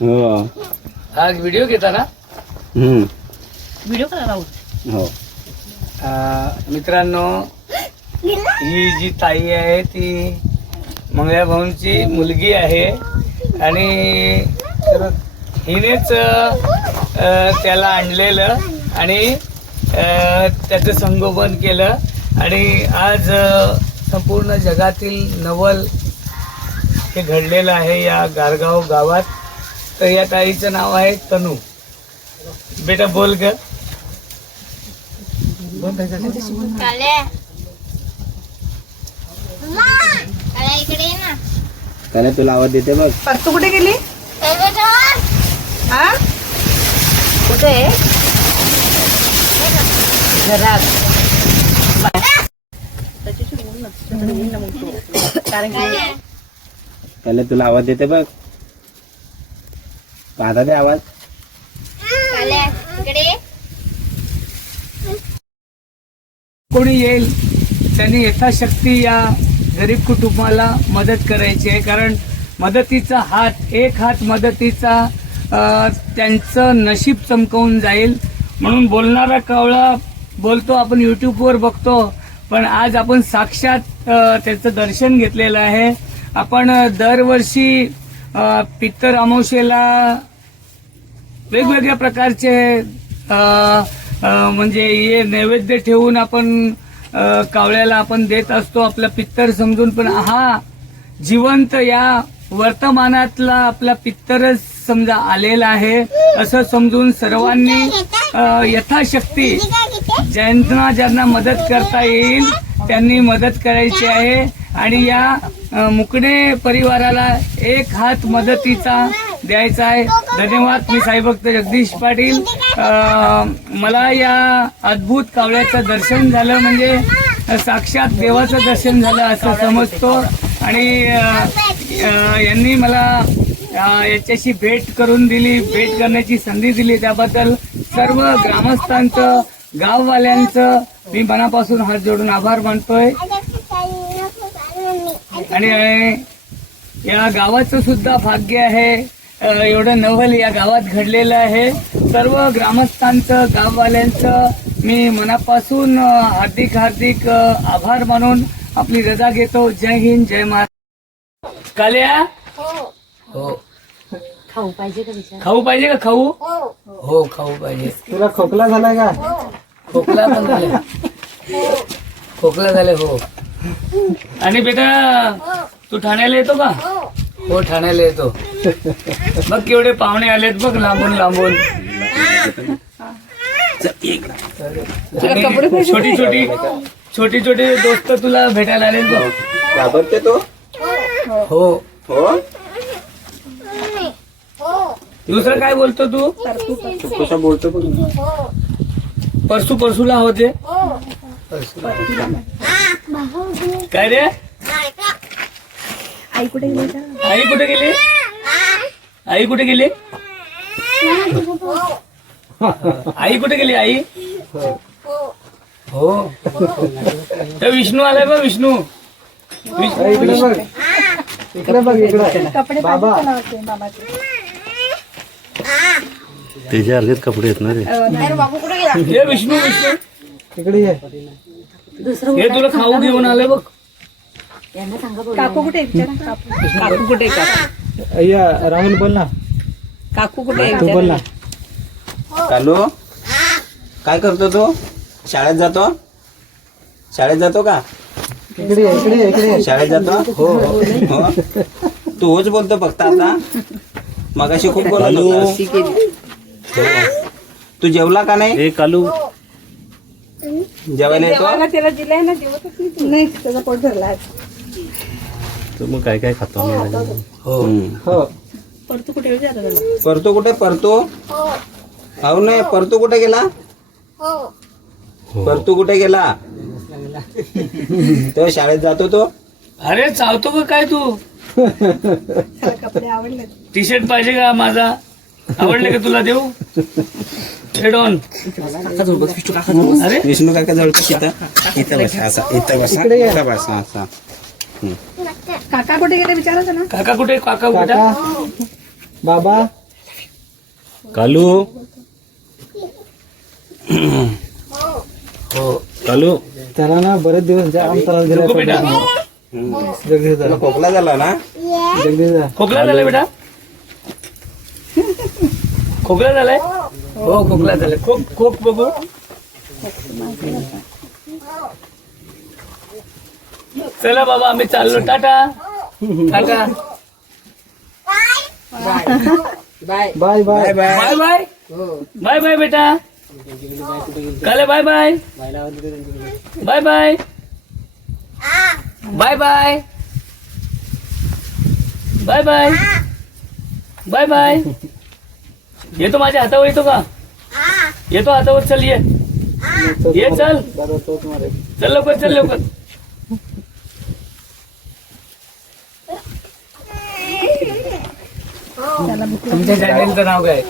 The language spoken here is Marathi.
हो. हा व्हिडिओ घेता ना हम्म. व्हिडिओ करा राहुल. हो. मित्रांनो ही जी ताई आहे ती मंगळ्या भाऊंची मुलगी आहे. आणि तर हिनेच अं, त्याला आणलेलं आणि अं, त्याचं संगोपन केलं. आणि आज संपूर्ण जगातील नवल हे घडलेलं आहे या गारगाव गावात. तर या ताईचं नाव आहे तनू. बेटा बोल ग. त्याला तुला आवाज देते बघ. परतू कुठे गेली? हा? कुठे आहे? घरात. तो. कारण की त्याला तुला आवाज देते बघ. पाहता ते आवाज. कोणी येईल त्यांनी यथाशक्ती या गरीब कुटुंबाला मदत करायची आहे. कारण मदतीचा हात एक हात मदतीचा त्यांचं नशीब चमकवून जाईल. म्हणून बोलणारा कावळा बोलतो आपण यूट्यूबवर बघतो. पण आज आपण साक्षात त्याचं दर्शन घेतलेलं आहे. आपण दरवर्षी पित्तर अमावस्येला वेगवेगळ्या प्रकारचे म्हणजे हे नैवेद्य ठेवून आपण कावळ्याला आपण देत असतो आपला पित्तर समजून. पण हा जिवंत या वर्तमानातला आपला पित्तरच समजा आलेला आहे असं समजून सर्वांनी यथाशक्ती ज्यांना ज्यांना मदत करता येईल त्यांनी मदत करायची आहे. आणि या मुकडे मुकणे परिवाराला एक हात मदतीचा द्यायचा आहे. धन्यवाद मी साईभक्त जगदीश पाटील. मला या अद्भुत कावळ्याचं दर्शन झालं म्हणजे साक्षात देवाचं दर्शन झालं असं समजतो. आणि यांनी मला याच्याशी भेट करून दिली भेट करण्याची संधी दिली त्याबद्दल. सर्व ग्रामस्थांचं गाववाल्यांचं मी मनापासून हात जोडून आभार मानतोय. आणि या गावाचं सुद्धा भाग्य आहे. एवढं नवल या गावात घडलेलं आहे. सर्व ग्रामस्थांचं गाववाल्यांचं मी मनापासून हार्दिक हार्दिक आभार मानून आपली रजा घेतो. जय हिंद जय महाराज. काल्या? हो. खाऊ पाहिजे का विचार? खाऊ पाहिजे का खाऊ? हो. खाऊ पाहिजे. तुला खोकला झालाय का? खोकला पण झाले खोकला झाले हो. आणि बेटा तू ठाण्याला येतो का? हो. ठाण्याला येतो. बघ केवढे पाहुणे आलेत बघ लांबून लांबून. आणि छोटी छोटी छोटी छोटी दोस्त तुला भेटायला आलेत बघ. घाबरते तो? हो. हो. दुसरं काय बोलतो तू? तू कसा बोलतो परसू परसूला होते. काय रे? आई कुठे गेली आई कुठे गेली? आई कुठे गेली? आई कुठे गेली आई? हो. तर विष्णू आलाय बा विष्णू. इकडे बघ. इकडे बघ इकडे. कपडे बाबा. त्याच्या अर्धेच कपडे आहेत ना रे. अरे बाबू कुठे गेला हे विष्णू विष्णू. इकडे ये. हे तुला खाऊ घेऊन आलंय बघ. काकू कुठे आहे? विचारा. काकू काकू कुठे आहे काकू? अय्या राहुल बोल ना. काकू कुठे आहे? तू बोल ना. कालू काय करतो तो? शाळेत जातो? शाळेत जातो का? इकडे ये, इकडे ये, इकडे ये. शाळेत जातो? हो हो. हो. तू होच बोलतो फक्त आता. मगाशी खूप बोलत होतास. हो. तू जेवला का नाही? ए कालू. जेवायला येतो त्याला दिलाय ना जेवतच नाही त्याचा पोट आहे. तू मग काय काय खातो हम्म. हो. परतू कुठे. परतो कुठे परतो? हो. नाही परतो कुठे गेला? परतू कुठे गेला? तो शाळेत जातो तो? अरे चावतो का काय तू? त्याला कपडे आवडले टी शर्ट पाहिजे का माझा? आवडले का तुला देऊ? हेड ऑन अरे? विष्णू काका जवळ कशी इथं इथं बसा असा इथं बसा इथं बसा असा काका कुठे? गेले विचारायचं ना काका कुठे? काका. कुठे काका बाबा. कालू. कालू. त्याला ना बरेच दिवस जाम त्रास दिला नको बेटा. जगदीश तुला खोकला झाला ना? जगदीश खोकला झालाय बेटा? खोकला झालाय? हो खोकला झालाय खोक खोक बघू. चला बाबा आम्ही चाललो. Tata. Tata bye. Bye bye. Bye bye. Bye bye. Bye bye बेटा. काले bye bye. Bye bye. Bye bye. Bye bye. Bye bye. येतो माझ्या हातावर येतो का? येतो हातावर चल ये. ये चल. चल लवकर चल लवकर. तुमच्या चॅनलचं नाव काय?